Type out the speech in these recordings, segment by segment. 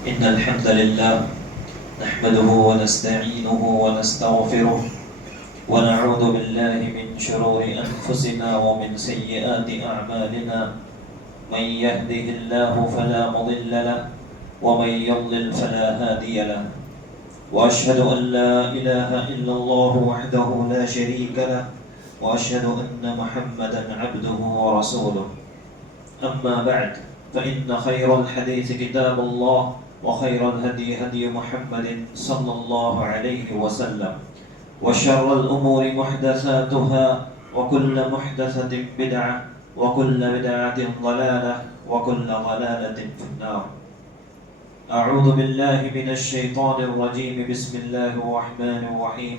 إن الحمد لله نحمده ونستعينه ونستغفره ونعوذ بالله من شرور أنفسنا ومن سيئات أعمالنا. من يهده الله فلا مضل له ومن يضلل فلا هادي له. وأشهد أن لا إله إلا الله وحده لا شريك له وأشهد أن محمدا عبده ورسوله. أما بعد فإن خير الحديث كتاب الله وخير الهدي هدي محمد صلى الله عليه وسلم وشر الأمور محدثاتها وكل محدثة بدعة وكل بدعة ضلالة وكل ضلالة في النار. أعوذ بالله من الشيطان الرجيم. بسم الله الرحمن الرحيم.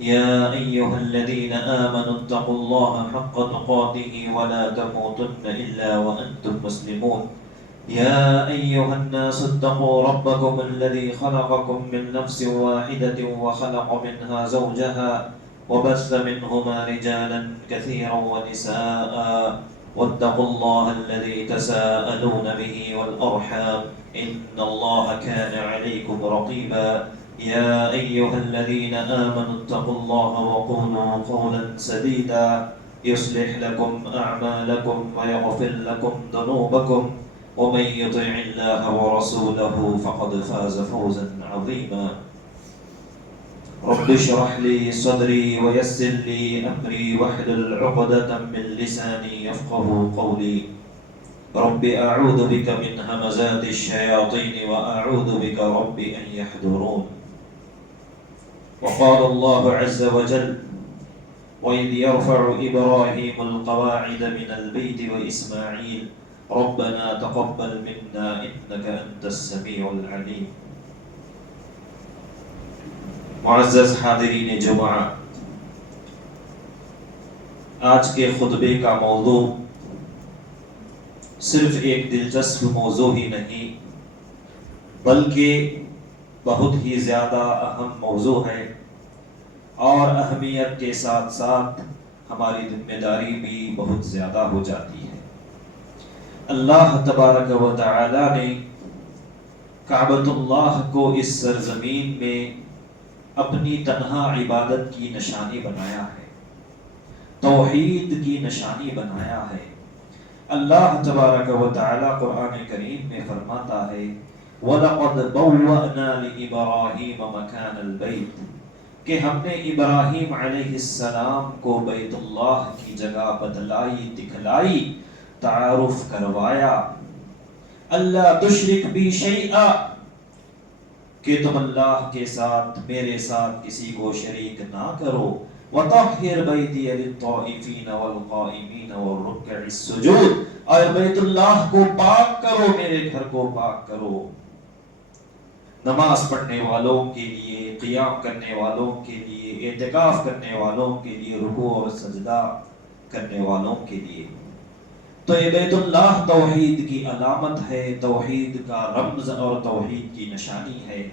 يا أيها الذين آمنوا اتقوا الله حق تقاته ولا تموتن إلا وأنتم مسلمون. يا أيها الناس اتقوا ربكم الذي خلقكم من نفس واحدة وخلق منها زوجها وبث منهما رجالا كثيرا ونساء واتقوا الله الذي تساءلون به والأرحام إن الله كان عليكم رقيبا. يا أيها الذين آمنوا اتقوا الله وقولوا قولا سديدا يصلح لكم أعمالكم ويغفر لكم ذنوبكم ومن يطع الله ورسوله فقد فاز فوزا عظيما. رب اشرح لي صدري ويسر لي أمري واحلل عقدة من لساني يفقه قولي. رب أعوذ بك من همزات الشياطين وأعوذ بك رب أن يحضرون. وقال الله عز وجل: وإذ يرفع إبراهيم القواعد من البيت وإسماعيل ربنا تقبل منا إنك أنت السميع العليم. معزز حاضرین جمعہ، آج کے خطبے کا موضوع صرف ایک دلچسپ موضوع ہی نہیں بلکہ بہت ہی زیادہ اہم موضوع ہے، اور اہمیت کے ساتھ ساتھ ہماری ذمہ داری بھی بہت زیادہ ہو جاتی ہے۔ اللہ تبارک و تعالی نے کعبۃ اللہ کو اس سرزمین میں اپنی تنہا عبادت کی نشانی بنایا ہے، توحید کی نشانی بنایا ہے۔ اللہ تبارک و تعالی قرآن کریم میں فرماتا ہے: وَلَقَدْ بَوَّأْنَا لِإِبْرَاهِيمَ مَكَانَ الْبَيْتِ، کہ ہم نے ابراہیم علیہ السلام کو بیت اللہ کی جگہ بتلائی، دکھلائی، تعارف کروایا۔ اللہ تشرک بی شیئا، کہ تم اللہ کے ساتھ، میرے ساتھ کسی کو شریک نہ کرو۔ وَطَهِّرْ بَيْتِيَ لِلطَّائِفِينَ وَالْقَائِمِينَ وَالرُّكَّعِ السُّجُودِ، اور بیت اللہ کو پاک کرو، میرے گھر کو پاک کرو، نماز پڑھنے والوں کے لیے، قیام کرنے والوں کے لیے، اعتکاف کرنے والوں کے لیے، رکوع اور سجدہ کرنے والوں کے لیے۔ تو یہ بیت اللہ توحید کی علامت ہے، توحید کا رمز اور توحید کی نشانی ہے۔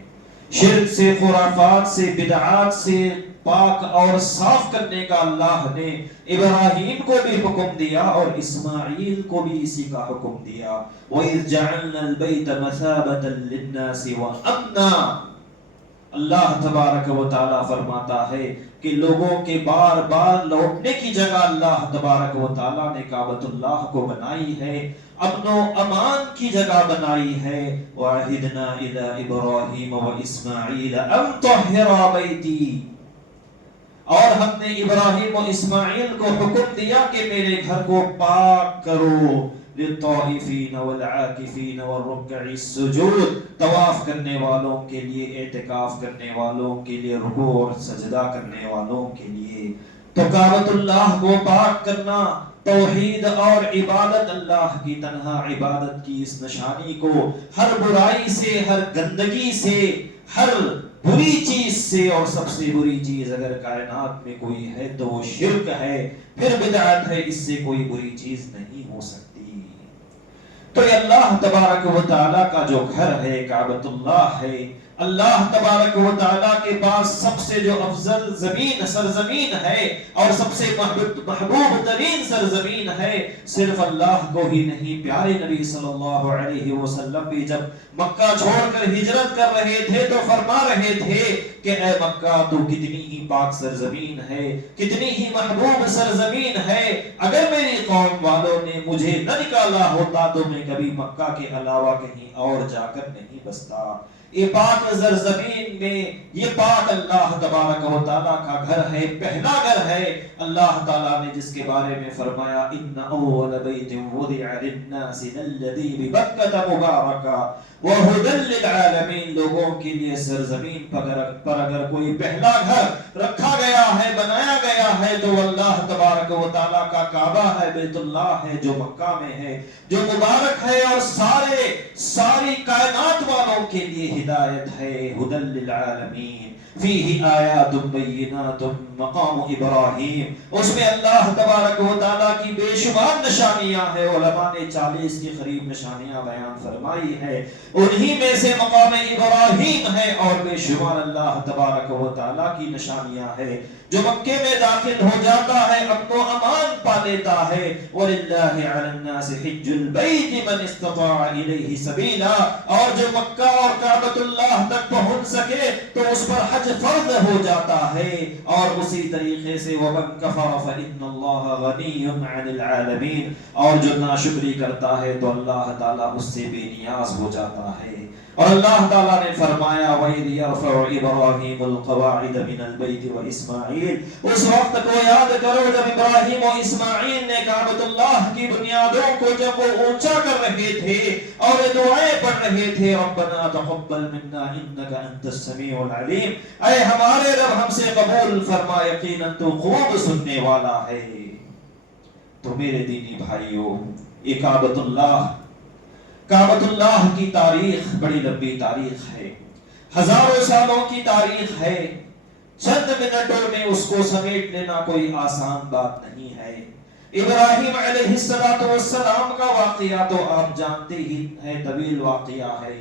شرک سے، خرافات سے، بدعات سے پاک اور صاف کرنے کا اللہ نے ابراہیم کو بھی حکم دیا اور اسماعیل کو بھی اسی کا حکم دیا۔ وَإِذْ جَعَلْنَا الْبَيْتَ مَثَابَةً لِلنَّاسِ وَأَمْنًا، اللہ تبارک و تعالیٰ فرماتا ہے کہ لوگوں کے بار بار لوٹنے کی جگہ اللہ تبارک و تعالیٰ نے کعبۃ اللہ کو بنائی ہے، امن و امان کی جگہ بنائی ہے۔ وَعَهِدْنَا إِلَىٰ إِبْرَاهِيمَ وَإِسْمَاعِيلَ أَن طَهِّرَا بَيْتِي، اور ہم نے ابراہیم و اسماعیل کو حکم دیا کہ میرے گھر کو پاک کرو، للطائفین والعاکفین والرکع السجود، طواف کرنے والوں کے لیے، اعتکاف کرنے والوں کے لیے، رکوع اور سجدہ کرنے والوں کے لیے۔ تو کعبۃ اللہ کو پاک کرنا، توحید اور عبادت، اللہ کی تنہا عبادت کی اس نشانی کو ہر برائی سے، ہر گندگی سے، ہر بری چیز سے، اور سب سے بری چیز اگر کائنات میں کوئی ہے تو وہ شرک ہے، پھر بدعت ہے، اس سے کوئی بری چیز نہیں ہو سکتی۔ تو یہ اللہ تبارک و تعالیٰ کا جو گھر ہے، کعبۃ اللہ ہے، اللہ تبارک و تعالیٰ کے پاس سب سے جو افضل زمین سرزمین ہے اور سب سے محبوب ترین سرزمین ہے صرف اللہ کو ہی نہیں، پیارے نبی صلی اللہ علیہ وسلم بھی جب مکہ چھوڑ کر ہجرت کر رہے تھے تو فرما رہے تھے کہ اے مکہ تو کتنی ہی پاک سرزمین ہے، کتنی ہی محبوب سرزمین ہے، اگر میری قوم والوں نے مجھے نہ نکالا ہوتا تو میں کبھی مکہ کے علاوہ کہیں اور جا کر نہیں بستا۔ یہ پاک سرزمین میں یہ پاک اللہ تبارک و تعالیٰ کا گھر ہے، پہلا گھر ہے۔ اللہ تعالیٰ نے جس کے بارے میں فرمایا ان اول بیت وضع للناس للذی ببکۃ مبارکا وہدی للعالمین، لوگوں کے لیے سرزمین پر اگر کوئی پہلا گھر رکھا گیا ہے، بنایا گیا ہے تو اللہ تبارک و تعالیٰ کا کعبہ ہے، بیت اللہ ہے جو مکہ میں ہے، جو مبارک ہے اور ساری کائنات والوں کے لیے ہدایت ہے، ہدی للعالمین فیہ آیات بینات مقام ابراہیم، اس میں اللہ تبارک و تعالیٰ کی بے شمار نشانیاں ہیں، علماء نے 40 کے قریب نشانیاں بیان فرمائی ہے، انہی میں سے مقام ابراہیم ہے، اور بے شمار اللہ تبارک و تعالیٰ کی نشانیاں ہے۔ جو مکے میں داخل ہو جاتا ہے امن و امان پا لیتا ہے، وَلِلَّهِ عَلَى النَّاسِ حِجُّ الْبَيْتِ مَنِ اسْتَطَاعَ إِلَيْهِ سَبِيلًا، اور جو مکہ اور کعبۃ اللہ تک پہنچ سکے تو اس پر حج فرض ہو جاتا ہے، اور اسی طریقے سے وَمَنْ كَفَرَ فَإِنَّ اللَّهَ غَنِيٌّ عَنِ الْعَالَمِينَ، اور جو ناشکری کرتا ہے تو اللہ تعالیٰ اس سے بے نیاز ہو جاتا ہے۔ اور اللہ تعالیٰ نے فرمایا وَإِذْ يَرْفَعُ إِبْرَاهِيمُ الْقَوَاعِدَ مِنَ الْبَيْتِ وَإِسْمَاعِيلُ، اس وقت کو یاد کرو جب ابراہیم و اسماعیل نے کعبۃ اللہ کی بنیادوں کو جب وہ اونچا کر رہے تھے اور دعائیں پڑھ رہے تھے ربنا تقبل منا انک انت السمیع العلیم، اے ہمارے رب ہم سے قبول فرما، یقیناً تو خوب سننے والا ہے۔ تو میرے دینی بھائیوں، یہ کعبۃ اللہ کی تاریخ بڑی لمبی تاریخ ہے، ہزاروں سالوں کی تاریخ ہے، چند منٹوں میں اس کو سمیٹ لینا کوئی آسان بات نہیں ہے۔ ابراہیم علیہ السلام کا واقعہ تو آپ جانتے ہی ہیں، طویل واقعہ ہے،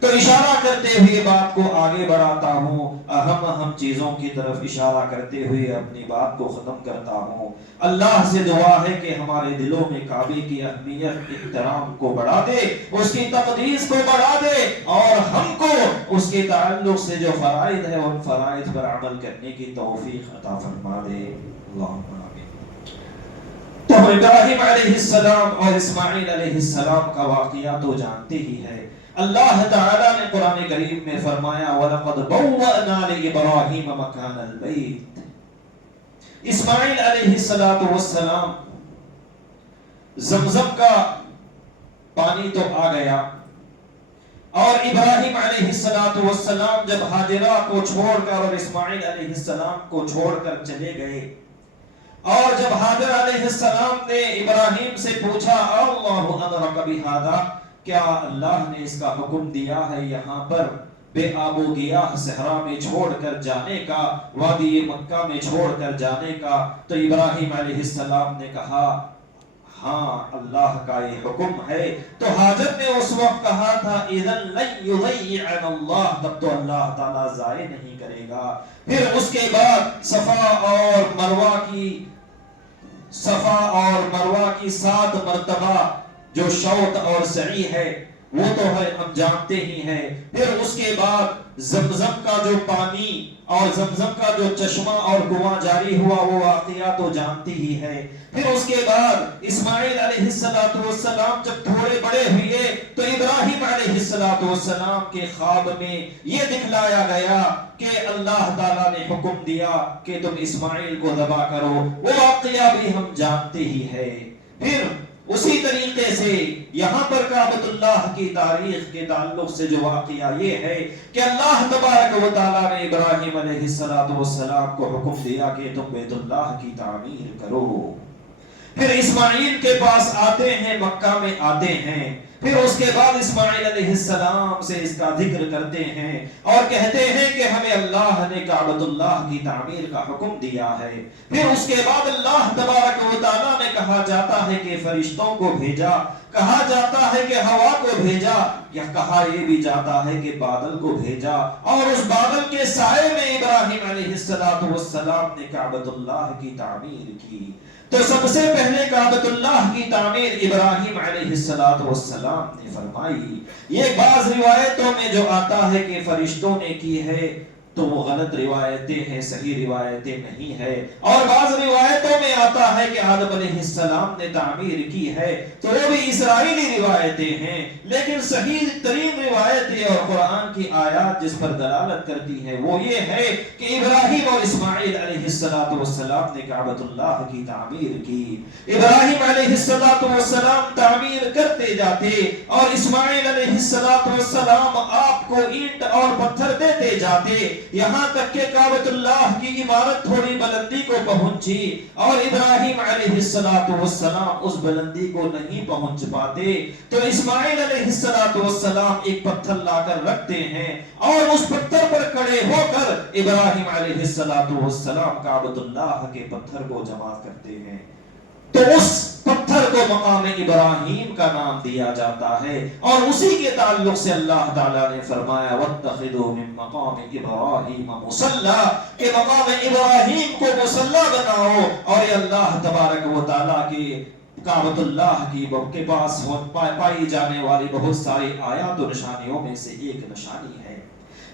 تو اشارہ کرتے ہوئے بات کو آگے بڑھاتا ہوں، اہم چیزوں کی طرف اشارہ کرتے ہوئے اپنی بات کو ختم کرتا ہوں۔ اللہ سے دعا ہے کہ ہمارے دلوں میں کعبے کی اہمیت، احترام کو بڑھا دے، اس کی تقدیس کو بڑھا دے، اور ہم کو اس کے تعلق سے جو فرائض ہے ان فرائض پر عمل کرنے کی توفیق عطا فرما دے، اللہم آمین۔ تو ابراہیم علیہ السلام اور اسماعیل علیہ السلام کا واقعہ تو جانتے ہی ہے۔ اللہ تعالیٰ نے قرآن کریم میں فرمایا وَلَقَدْ بَوَّأْنَا لِإِبْرَاهِيمَ مَكَانَ الْبَيْتِ، اسماعیل علیہ السلام زمزم کا پانی تو آ گیا، اور ابراہیم علیہ السلام جب ہاجرہ کو چھوڑ کر اور اسماعیل علیہ السلام کو چھوڑ کر چلے گئے، اور جب حاجر علیہ السلام نے ابراہیم سے پوچھا اللہ امرک بہذا، کیا اللہ نے اس کا حکم دیا ہے یہاں پر بے آب و گیاہ صحرا میں چھوڑ کر جانے کا، وادی مکہ میں چھوڑ کر جانے کا؟ تو ابراہیم علیہ السلام نے کہا ہاں اللہ کا یہ حکم ہے۔ تو حاجر نے اس وقت کہا تھا اذن لن یضیعنا اللہ، تب تو اللہ تعالیٰ ضائع نہیں کرے گا۔ پھر اس کے بعد صفا اور مروہ کی 7 مرتبہ جو شوط اور سعی ہے وہ تو ہے ہم جانتے ہی ہیں۔ پھر اس کے بعد زمزم کا جو پانی اور زمزم کا جو چشمہ اور کنواں جاری ہوا وہ واقعہ تو جانتی ہی ہے۔ پھر اس کے بعد اسماعیل علیہ السلام جب تھوڑے بڑے ہوئے تو ابراہیم علیہ السلام کے خواب میں یہ دکھلایا گیا کہ اللہ تعالیٰ نے حکم دیا کہ تم اسماعیل کو ذبح کرو، وہ واقعہ بھی ہم جانتے ہی ہے۔ پھر اسی طریقے سے یہاں پر کعبۃ اللہ کی تاریخ کے تعلق سے جو واقعہ یہ ہے کہ اللہ تبارک و تعالیٰ نے ابراہیم علیہ السلام کو حکم دیا کہ تم بیت اللہ کی تعمیر کرو۔ پھر اسماعیل کے پاس آتے ہیں، مکہ میں آتے ہیں، پھر اس کے بعد اسماعیل علیہ السلام سے اس کا ذکر کرتے ہیں اور کہتے ہیں کہ ہمیں اللہ نے کعبۃ اللہ کی تعمیر کا حکم دیا ہے۔ پھر اس کے بعد اللہ تبارک و تعالیٰ نے کہا جاتا ہے کہ فرشتوں کو بھیجا، کہا جاتا ہے کہ ہوا کو بھیجا، یا کہا یہ بھی جاتا ہے کہ بادل کو بھیجا، اور اس بادل کے سائے میں ابراہیم علیہ السلام نے کعبۃ اللہ کی تعمیر کی۔ تو سب سے پہلے کعبۃ اللہ کی تعمیر ابراہیم علیہ السلام نے فرمائی۔ یہ بعض روایتوں میں جو آتا ہے کہ فرشتوں نے کی ہے تو وہ غلط روایتیں ہیں، صحیح روایتیں نہیں ہے۔ اور بعض روایتوں میں آتا ہے کہ آدم علیہ السلام نے تعمیر کی ہے، تو وہ بھی اسرائیلی روایتیں ہیں۔ لیکن صحیح ترین روایت اور قرآن کی آیات جس پر دلالت کرتی ہے وہ یہ ہے کہ ابراہیم اور اسماعیل علیہ السلام نے کعبۃ اللہ کی تعمیر کی۔ ابراہیم علیہ السلام تعمیر کرتے جاتے اور اسماعیل علیہ السلام آپ کو اینٹ اور پتھر دیتے جاتے، یہاں تک کہ کعبۃ اللہ کی عمارت تھوڑی بلندی کو پہنچی اور ابراہیم علیہ السلام اس بلندی کو نہیں پہنچ پاتے، تو اسماعیل علیہ السلام ایک پتھر لا کر رکھتے ہیں اور اس پتھر پر کھڑے ہو کر ابراہیم علیہ السلام کعبۃ اللہ کے پتھر کو جمع کرتے ہیں۔ تو اس پتھر کو مقام ابراہیم کا نام دیا جاتا ہے، اور اسی کے تعلق سے اللہ تعالیٰ نے فرمایا وَاتَّخِذُوا مِن مَقَامِ إِبْرَاهِيمَ مُصَلَّى، کہ مقام ابراہیم کو مصلی بناؤ۔ اور یہ اللہ تبارک و تعالیٰ کی کعبۃ اللہ کے پاس پائی جانے والی بہت ساری آیات و نشانیوں میں سے ایک نشانی ہے۔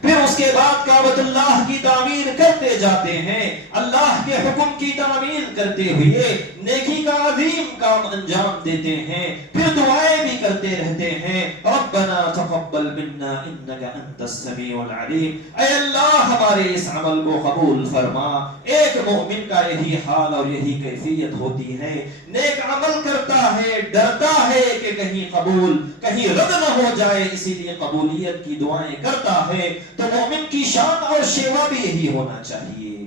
پھر اس کے بعد کعبۃ اللہ کی تعمیر کرتے جاتے ہیں، اللہ کے حکم کی تعمیر کرتے ہوئے نیکی کا عظیم کام انجام دیتے ہیں، پھر دعائیں بھی کرتے رہتے ہیں، ربنا تقبل منا انک انت السمیع العلیم، اے اللہ ہمارے اس عمل کو قبول فرما۔ ایک مومن کا یہی حال اور یہی کیفیت ہوتی ہے، نیک عمل کرتا ہے، ڈرتا ہے کہ کہیں قبول کہیں رد نہ ہو جائے، اسی لیے قبولیت کی دعائیں کرتا ہے۔ تو مومن کی شان اور شیوا بھی یہی ہونا چاہیے۔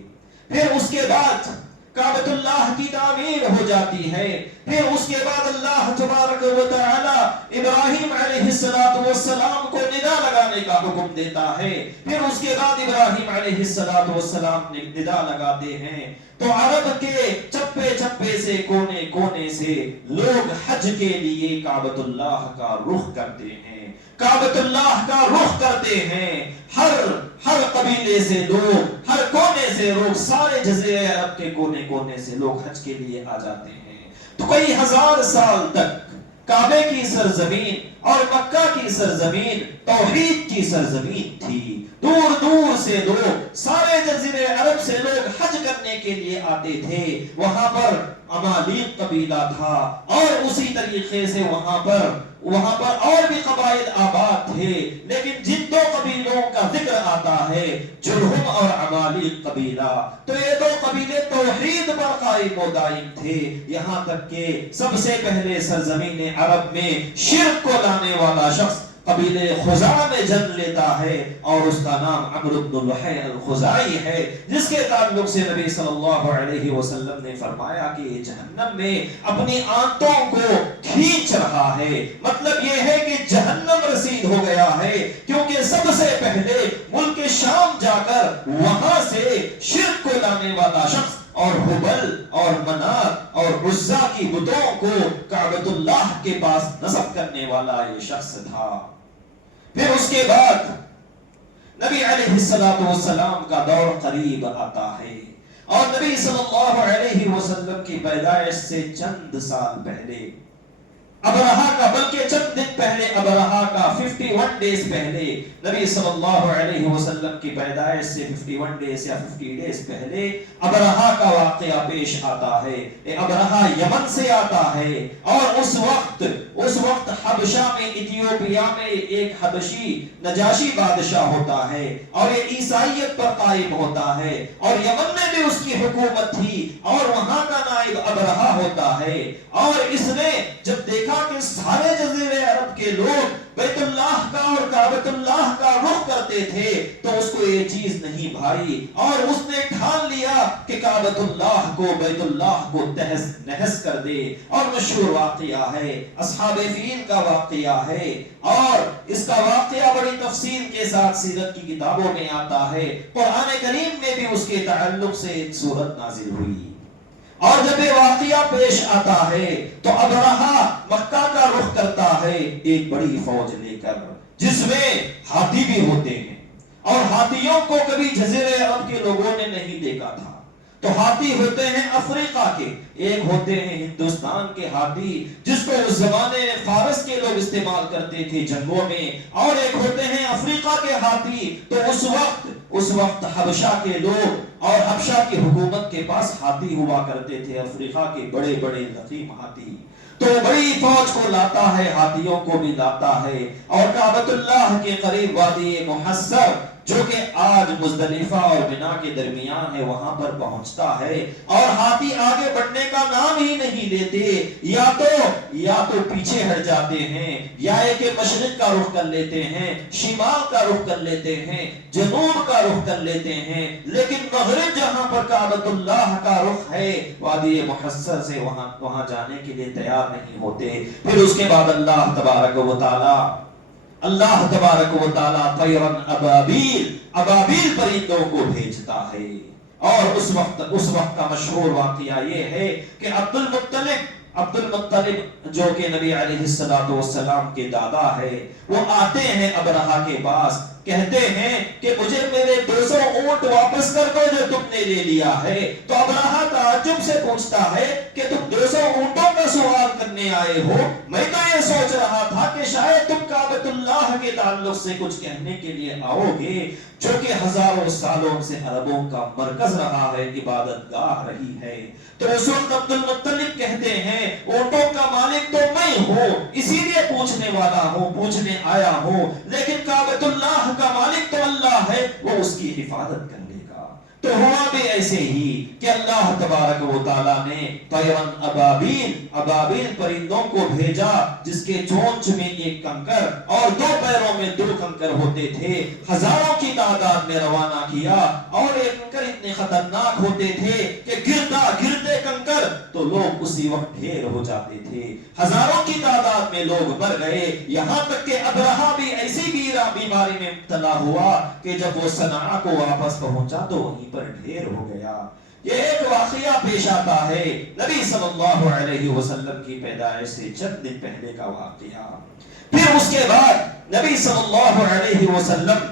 پھر اس کے بعد کعبۃ اللہ کی تعمیر ہو جاتی ہے، پھر اس کے بعد اللہ تبارک و تعالی ابراہیم علیہ السلام کو ندا لگانے کا حکم دیتا ہے، پھر اس کے بعد ابراہیم علیہ السلام نے ندا لگاتے ہیں، تو عرب کے چپے چپے سے کونے کونے سے لوگ حج کے لیے کعبۃ اللہ کا رخ کرتے ہیں، کعبۃ اللہ کا رخ کرتے ہیں۔ ہر قبیلے سے لوگ، ہر کونے سے لوگ، سارے جزیرے عرب کے کونے کونے سے لوگ حج کے لیے آ جاتے ہیں۔ تو کئی ہزار سال تک کعبے کی سرزمین اور مکہ کی سرزمین توحید کی سرزمین تھی۔ دور دور سے لوگ، سارے جزیرے عرب سے لوگ حج کرنے کے لیے آتے تھے۔ وہاں پر عمالیق قبیلہ تھا، اور اسی طریقے سے وہاں پر اور بھی قبائل آباد تھے، لیکن جن دو قبیلوں کا ذکر آتا ہے جرہم اور عمالیق قبیلہ، تو یہ دو قبیلے توحید پر قائم و دائم تھے، یہاں تک کہ سب سے پہلے سرزمین عرب میں شرک کو لانے والا شخص قبیلے خزاعہ میں جنم لیتا ہے، اور اس کا نام عمرو بن لحی الخزاعی ہے، جس کے تعلق سے نبی صلی اللہ علیہ وسلم نے فرمایا کہ یہ جہنم میں اپنی آنتوں کو کھینچ رہا ہے۔ مطلب یہ ہے کہ جہنم رسید ہو گیا ہے، کیونکہ سب سے پہلے ملک شام جا کر وہاں سے شرک کو لانے والا شخص اور حبل اور منات اور عزا کی بتوں کو کعبۃ اللہ کے پاس نصب کرنے والا یہ شخص تھا۔ پھر اس کے بعد نبی علیہ السلام کا دور قریب آتا ہے، اور نبی صلی اللہ علیہ وسلم کی پیدائش سے چند سال پہلے ابرہا کا، بلکہ چند دن پہلے ابرہا کا 51 ڈیز پہلے، نبی صلی اللہ علیہ وسلم کی پیدائش سے 51 ڈیز یا 50 ڈیز پہلے ابرہا کا واقعہ پیش آتا ہے۔ ابرہا یمن سے آتا ہے، اور اس وقت حبشہ میں، ایتھیوپیا میں ایک حبشی نجاشی بادشاہ ہوتا ہے، اور یہ عیسائیت پر قائم ہوتا ہے، اور یمن میں بھی اس کی حکومت تھی، اور وہاں کا نائب ابرہا ہوتا ہے۔ اور اس نے جب دیکھا کہ سارے جزیرے عرب کے لوگ بیت اللہ کا اور کعبۃ اللہ کا رخ کرتے تھے، تو اس کو یہ چیز نہیں بھائی، اور اس نے ٹھان لیا کہ کعبۃ اللہ کو، بیت اللہ کو تہس نہس کر دے۔ اور مشہور واقعہ ہے، اصحاب فیل کا واقعہ ہے، اور اس کا واقعہ بڑی تفصیل کے ساتھ سیرت کی کتابوں میں آتا ہے، قرآن کریم میں بھی اس کے تعلق سے ایک سورت نازل ہوئی، اور جب یہ واقعہ پیش آتا ہے تو ابرہہ مکہ کا رخ کرتا ہے ایک بڑی فوج لے کر، جس میں ہاتھی بھی ہوتے ہیں، اور ہاتھیوں کو کبھی جزیرے عرب کے لوگوں نے نہیں دیکھا تھا۔ تو ہاتھی ہوتے ہیں افریقہ کے، ایک ہوتے ہیں ہندوستان کے ہاتھی جس کو اس زمانے میں فارس کے لوگ استعمال کرتے تھے جنگوں میں، اور ایک ہوتے ہیں افریقہ کے ہاتھی۔ تو اس وقت حبشہ کے لوگ اور حبشہ کی حکومت کے پاس ہاتھی ہوا کرتے تھے، افریقہ کے بڑے بڑے ضخیم ہاتھی۔ تو بڑی فوج کو لاتا ہے، ہاتھیوں کو بھی لاتا ہے، اور کعبۃ اللہ کے قریب وادی محصر جو کہ آج مزدلفہ اور منا کے درمیان ہے وہاں پر پہنچتا ہے، اور ہاتھی آگے بڑھنے کا نام ہی نہیں لیتے، یا تو پیچھے ہٹ جاتے ہیں، یا کہ مشرق کا رخ کر لیتے ہیں، شمال کا رخ کر لیتے ہیں، جنوب کا رخ کر لیتے ہیں، لیکن مغرب جہاں پر کعبۃ اللہ کا رخ ہے وادی محصر سے وہاں جانے کے لیے تیار نہیں ہوتے۔ پھر اس کے بعد اللہ تبارک و تعالی طیرن ابابیل پرندوں کو بھیجتا ہے۔ اور اس وقت کا مشہور واقعہ یہ ہے کہ عبد المطلب جو کہ نبی علیہ السلام کے دادا ہے، وہ آتے ہیں ابرہہ کے پاس، کہتے ہیں کہ مجھے میرے 200 اونٹ واپس کر دو جو تم نے لے لیا ہے۔ تو ابرہہ تعجب سے پوچھتا ہے کہ تم 200 اونٹوں کا سوال کرنے آئے ہو؟ میں تو یہ سوچ رہا تھا کہ شاید تم کعبۃ اللہ کے تعلق سے کچھ کہنے کے لیے آؤ گے، جو کہ ہزاروں سالوں سے عربوں کا مرکز رہا ہے، عبادت گاہ رہی ہے۔ تو اس وقت عبد المطلب کہتے ہیں اونٹوں کا مالک تو میں ہوں، اسی لیے پوچھنے والا ہوں، پوچھنے آیا ہوں، لیکن کعبۃ اللہ کا مالک تو اللہ ہے، وہ اس کی حفاظت کر لے گا۔ تو ہوا بھی ایسے ہی کہ اللہ تبارک و تعالیٰ نے طیرن ابابیل پرندوں کو بھیجا، جس کے چونچ میں ایک کنکر اور 2 پیروں میں 2 کنکر ہوتے تھے، ہزاروں کی تعداد میں روانہ کیا، اور ایک کنکر اتنے خطرناک ہوتے تھے کہ گرتے کنکر تو لوگ اسی وقت ڈھیر ہو جاتے تھے، ہزاروں کی تعداد میں لوگ مر گئے، یہاں تک کہ ابرہہ بھی ایسی بیماری میں مبتلا ہوا کہ جب وہ صنعاء کو واپس پہنچا تو وہیں پر ڈھیر ہو گیا۔ یہ ایک واقعہ پیش آتا ہے نبی صلی اللہ علیہ وسلم کی پیدائش سے چند دن پہلے کا واقعہ۔ پھر اس کے بعد نبی صلی اللہ علیہ وسلم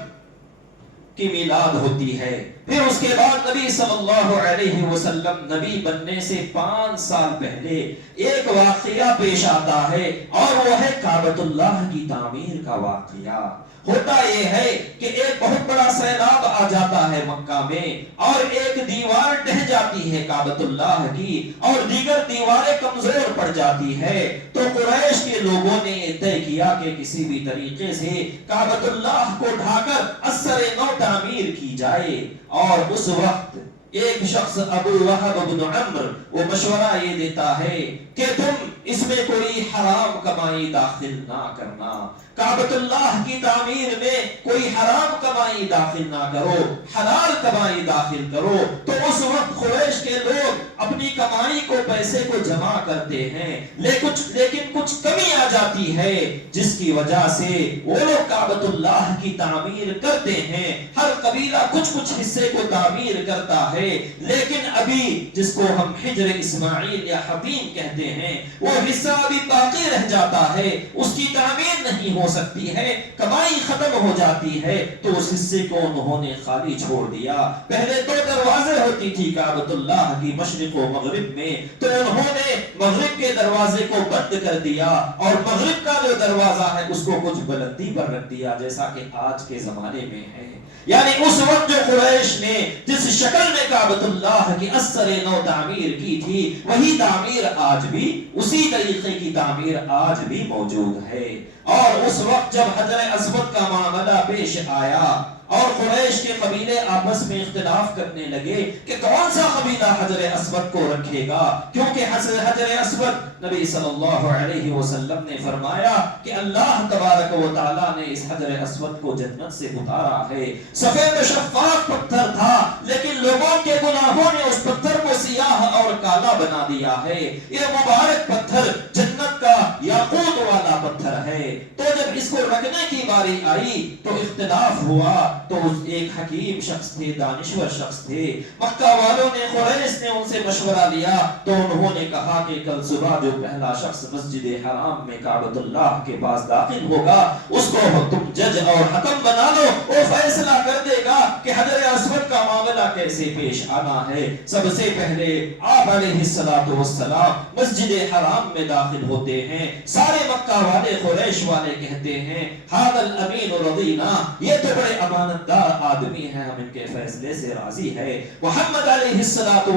کی میلاد ہوتی ہے، پھر اس کے بعد نبی صلی اللہ علیہ وسلم نبی بننے سے 5 سال پہلے ایک واقعہ پیش آتا ہے، اور وہ ہے کعبۃ اللہ کی تعمیر کا واقعہ۔ ہوتا یہ ہے کہ ایک بہت بڑا سیلاب آ جاتا ہے مکہ میں، اور ایک دیوار ڈہ جاتی ہے کعبۃ اللہ کی، اور دیگر دیواریں کمزور پڑ جاتی ہے۔ تو قریش کے لوگوں نے یہ طے کیا کہ کسی بھی طریقے سے کعبۃ اللہ کو ڈھا کر اثر نو تعمیر کی جائے، اور اس وقت ایک شخص ابو وہب بن عمرو وہ مشورہ یہ دیتا ہے کہ تم اس میں کوئی حرام کمائی داخل نہ کرنا، کعبۃ اللہ کی تعمیر میں کوئی حرام کمائی داخل نہ کرو، حلال کمائی داخل کرو۔ تو اس وقت قریش کے لوگ اپنی کمائی کو، پیسے کو جمع کرتے ہیں، لیکن کچھ کمی آ جاتی ہے، جس کی وجہ سے وہ لوگ کعبۃ اللہ کی تعمیر کرتے ہیں، ہر قبیلہ کچھ حصے کو تعمیر کرتا ہے، لیکن ابھی جس کو ہم حجر اسماعیل یا حتیم کہتے ہیں وہ حصہ ابھی باقی رہ جاتا ہے، اس کی تعمیر نہیں ہو سکتی ہے، کمائی ختم ہو جاتی ہے، تو اس حصے کو انہوں نے خالی چھوڑ دیا۔ پہلے 2 دروازے ہوتی تھی کعبۃ اللہ کی مشرق و مغرب میں، تو انہوں نے مغرب کے دروازے کو بند کر دیا، اور مغرب کا جو دروازہ ہے اس کو کچھ بلندی پر رکھ دیا، جیسا کہ آج کے زمانے میں ہے۔ یعنی اس وقت جو قریش نے جس شکل میں کعبۃ اللہ کی اثر نو تعمیر کی تھی، وہی تعمیر آج بھی، اسی طریقے کی تعمیر آج بھی موجود ہے۔ اور اس وقت جب حجر اسود کا معاملہ پیش آیا اور قریش کے قبیلے آپس میں اختلاف کرنے لگے کہ کون سا قبیلہ حجر اسود کو رکھے گا، کیونکہ حجر اسود نبی صلی اللہ علیہ وسلم نے فرمایا کہ اللہ تبارک و تعالیٰ نے اس حجر اسود کو جنت سے اتارا ہے۔ سفید شفاف پتھر تھا، لیکن لوگوں کے گناہوں نے اس پتھر کو سیاہ اور کالا بنا دیا ہے۔ یہ مبارک پتھر جنت کا یاقوت والا پتھر ہے۔ تو جب اس کو رکھنے کی باری آئی تو اختلاف ہوا، تو ایک حکیم شخص تھے، دانشور شخص تھے، مکہ والوں نے، قریش نے ان سے مشورہ لیا تو انہوں نے کہا کہ کل صبح جو پہلا شخص مسجد حرام میں کعبۃ اللہ کے پاس داخل ہوگا اس کو تم جج اور حکم بنا لو، وہ فیصلہ کر دے گا کہ حجر اسود کا معاملہ کیسے پیش آنا ہے۔ سب سے پہلے آپ علیہ السلام مسجد حرام میں داخل ہوتے ہیں، سارے مکہ والے، قریش والے کہتے ہیں ھذا الامین رضینا، یہ تو بڑے امانت دار آدمی ہیں، ہم ان کے فیصلے سے راضی ہے۔ محمد علیہ السلام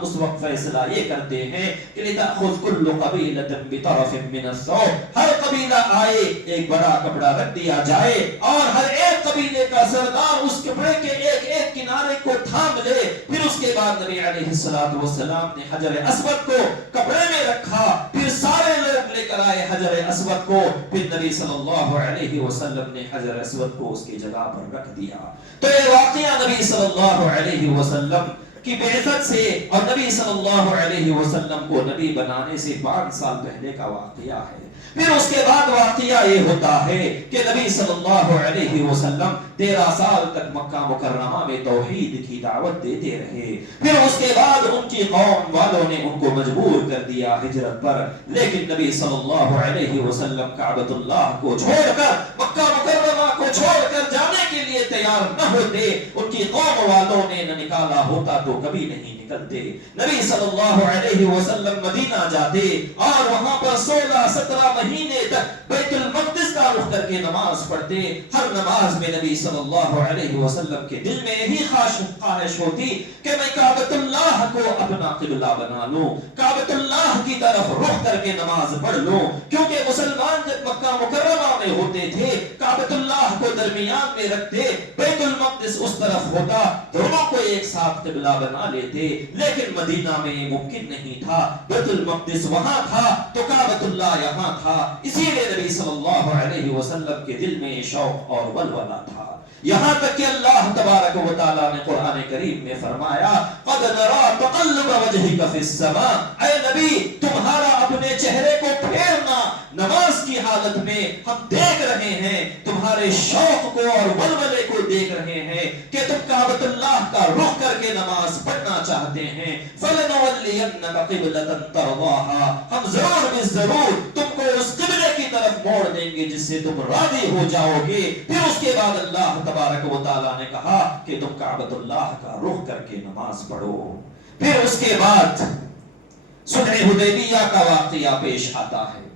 اس وقت فیصلہ یہ کرتے ہیں کہ لتأخذ کل قبیلۃ بطرف من الثوب، ہر قبیلہ آئے ایک بڑا کپڑا رکھ دیا جائے اور ہر ایک قبیلے کا سردار اس کپڑے کے ایک ایک کنارے کو تھام لے۔ پھر اس کے بعد نبی علیہ السلام نے حجر اسود کو کپڑے میں رکھا، پھر سارے لوگ لے کر آئے حجر اسود کو، پھر نبی صلی اللہ علیہ وسلم نے حجر اسود کو اس کی جگہ پر رکھ دیا۔ تو یہ واقعہ نبی صلی اللہ علیہ وسلم کی بعثت سے اور نبی صلی اللہ علیہ وسلم کو نبی بنانے سے 5 سال پہلے کا واقعہ ہے۔ پھر اس کے بعد واقعہ یہ ہوتا ہے کہ نبی صلی اللہ علیہ وسلم 13 سال تک مکہ مکرمہ میں توحید کی دعوت دیتے رہے۔ پھر اس کے بعد ان کی قوم والوں نے ان کو مجبور کر دیا ہجرت پر، لیکن نبی صلی اللہ علیہ وسلم کعبۃ اللہ کو چھوڑ کر، مکہ مکرمہ کو چھوڑ کر جانے کے لیے تیار نہ ہوتے۔ ان کی قوم والوں نے نہ نکالا ہوتا تو کبھی نہیں نکلتے۔ نبی صلی اللہ علیہ وسلم مدینہ جاتے اور وہاں پر 16-17 مہینے تک بیت المقدس کا رخ کر کے نماز پڑھتے۔ ہر نماز میں نبی صلی اللہ علیہ وسلم کے دل میں یہی خواہش ہوتی کہ میں کعبۃ اللہ کو اپنا قبلہ بنا لوں، کعبۃ اللہ کی طرف رخ کر کے نماز پڑھ لوں، کیونکہ مسلمان جب مکہ مکرمہ میں ہوتے تھے کعبۃ اللہ کو درمیان میں رکھتے، بیت المقدس اس طرف ہوتا، دونوں کو ایک ساتھ قبلہ بنا لیتے۔ لیکن مدینہ میں یہ ممکن نہیں تھا، بیت المقدس وہاں تھا تو کعبۃ اللہ یہاں تھا، اسی لیے نبی صلی اللہ علیہ وسلم کے دل میں شوق اور ولولہ تھا، یہاں تک کہ اللہ تبارک و تعالی نے قرآن کریم میں فرمایا قد نرى تقلب وجهك في السماء، اے نبی تمہارا اپنے چہرے کو پھیرنا نماز کی حالت میں ہم دیکھ رہے ہیں، تمہارے شوق کو اور ولولے کو دیکھ رہے ہیں کہ تم کعبۃ اللہ کا رخ کر کے نماز پڑھنا چاہتے ہیں۔ فَلَنُوَلِّيَنَّكَ قِبْلَةً تَرْضَاهَا، ہم ضرور بھی ضرور تم کو اس قبلے کی طرف موڑ دیں گے جس سے تم راضی ہو جاؤ گے۔ پھر اس کے بعد اللہ تبارک و تعالی نے کہا کہ تم کعبۃ اللہ کا رخ کر کے نماز پڑھو۔ پھر اس کے بعد صلح حدیبیہ کا واقعہ پیش آتا ہے،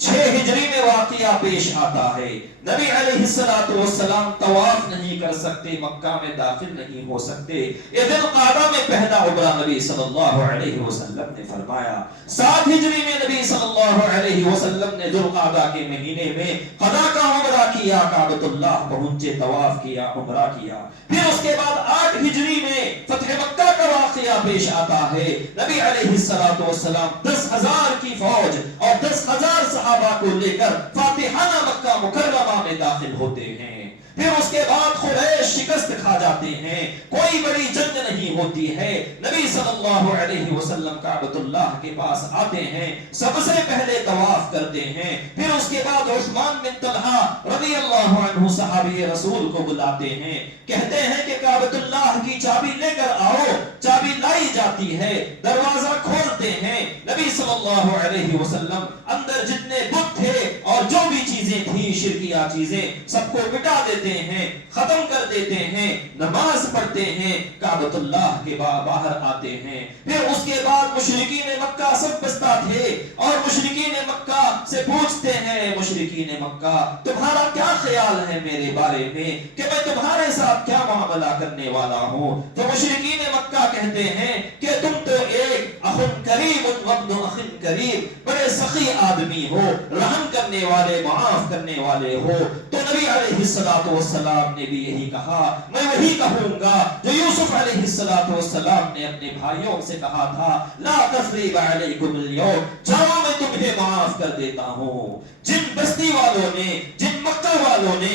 6 ہجری میں واقعہ پیش آتا ہے۔ نبی علیہ السلام طواف نہیں کر سکتے، مکہ میں داخل نہیں ہو سکتے۔ یہ ذی القعدہ میں پہلا عمرہ نبی صلی اللہ علیہ وسلم نے فرمایا۔ 7 ہجری میں نبی صلی اللہ علیہ وسلم نے ذی القعدہ کے مہینے میں قضا کا عمرہ کیا، کعبۃ اللہ پہنچے، طواف کیا، عمرہ کیا۔ پھر اس کے بعد 8 ہجری میں فتح مکہ کا واقعہ پیش آتا ہے۔ نبی علیہ السلام 10,000 کی فوج اور 10,000 صحابہ کو لے کر فاتحانہ مکہ مکرمہ میں داخل ہوتے ہیں۔ پھر اس کے بعد قریش شکست کھا جاتے ہیں، کوئی بڑی جنگ نہیں ہوتی ہے۔ نبی صلی اللہ علیہ وسلم کعبۃ اللہ کے پاس آتے ہیں، سب سے پہلے طواف کرتے ہیں۔ پھر اس کے بعد عثمان بن طلحہ رضی اللہ عنہ صحابی رسول کو بلاتے ہیں، کہتے ہیں کہ کعبۃ اللہ کی چابی لے کر آؤ۔ چابی لائی جاتی ہے، دروازہ کھولتے ہیں، نبی صلی اللہ علیہ وسلم اندر جتنے بت تھے اور جو بھی چیزیں تھیں شرکیہ چیزیں سب کو مٹا دیتے ہیں، ختم کر دیتے ہیں، نماز پڑھتے ہیں، کعبۃ اللہ کے باہر آتے ہیں۔ پھر اس کے بعد مشرکین مکہ سب بستہ تھے اور مشرکین مکہ سے پوچھتے ہیں، مشرکین مکہ تمہارا کیا خیال ہے میرے بارے میں کہ میں تمہارے ساتھ کیا معاملہ کرنے والا ہوں؟ تو مشرکین مکہ کہتے ہیں کہ تم تو ایک اخ کریم وابن اخ کریم، بڑے سخی آدمی ہو، رحم کرنے والے، معاف کرنے والے ہو۔ تو نبی علیہ السلام نے بھی یہی کہا، میں وہی کہوں گا جو یوسف علیہ السلام نے اپنے بھائیوں سے کہا تھا، لا تثریب علیکم اليوم، جاؤ میں تمہیں معاف کر دیتا ہوں۔ جن بستی والوں نے، جن مکہ والوں نے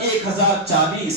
1040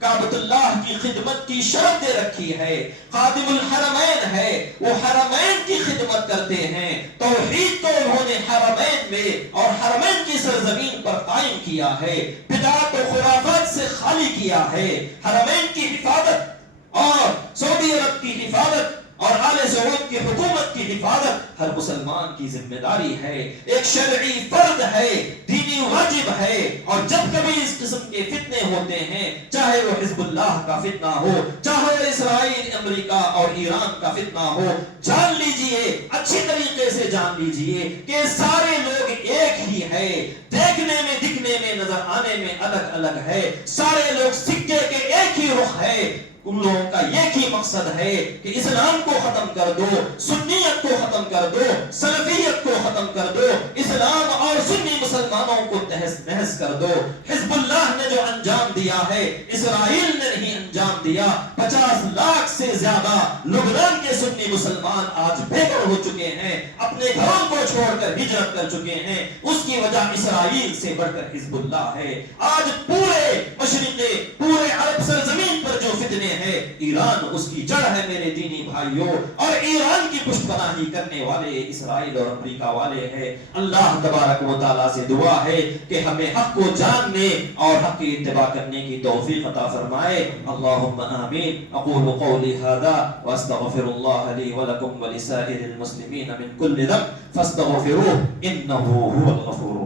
کعبۃ اللہ کی خدمت کی شرط دے رکھی ہے، خادم الحرمین ہے، وہ حرمین کی خدمت کرتے ہیں، توحید کو انہوں نے حرمین میں اور حرمین کی سرزمین پر قائم کیا ہے، بدعات و خرافات سے خالی کیا ہے، حرمین کی حفاظت اور سعودی عرب کی حفاظت اور آل سعود کی حکومت کی حفاظت ہر مسلمان کی ذمہ داری ہے، ایک شرعی فرض ہے، دینی واجب ہے، اور جب کبھی اس قسم کے فتنے ہوتے ہیں، چاہے وہ حزب اللہ کا فتنہ ہو، چاہے اسرائیل، امریکہ اور ایران کا فتنہ ہو، جان لیجئے، اچھی طریقے سے جان لیجئے کہ سارے لوگ ایک ہی ہے، دیکھنے میں، دکھنے میں، نظر آنے میں الگ الگ ہے، سارے لوگ سکے کے ایک ہی رخ ہے، ان لوگوں کا ایک ہی مقصد ہے کہ اسلام کو ختم کر دو، سنیت کو ختم کر دو، سلفیت کو ختم کر دو، اسلام اور سنی مسلمانوں کو تہس نہس کر دو۔ حزب اللہ نے جو انجام دیا ہے اسرائیل نے نہیں انجام دیا۔ 50 لاکھ سے زیادہ لبنان کے سنی مسلمان آج بے گھر ہو چکے ہیں، اپنے گھروں کو چھوڑ کر ہجرت کر چکے ہیں، اس کی وجہ اسرائیل سے بڑھ کر حزب اللہ ہے۔ آج پورے مشرق، پورے عرب سرزمین پر جو فتنے ہے، ایران اس کی جڑ ہے میرے دینی بھائیوں، اور ایران کی پشت پناہی کرنے والے اسرائیل اور امریکہ والے ہیں۔ اللہ تبارک و تعالیٰ سے دعا ہے کہ ہمیں حق کو جاننے اور حق کی اتباع کرنے کی توفیق عطا فرمائے۔ اللہم آمین۔ اقول قولی ھذا واستغفر اللہ لی ولکم ولسائر المسلمین من کل ذنب فاستغفروہ انہ هو الغفور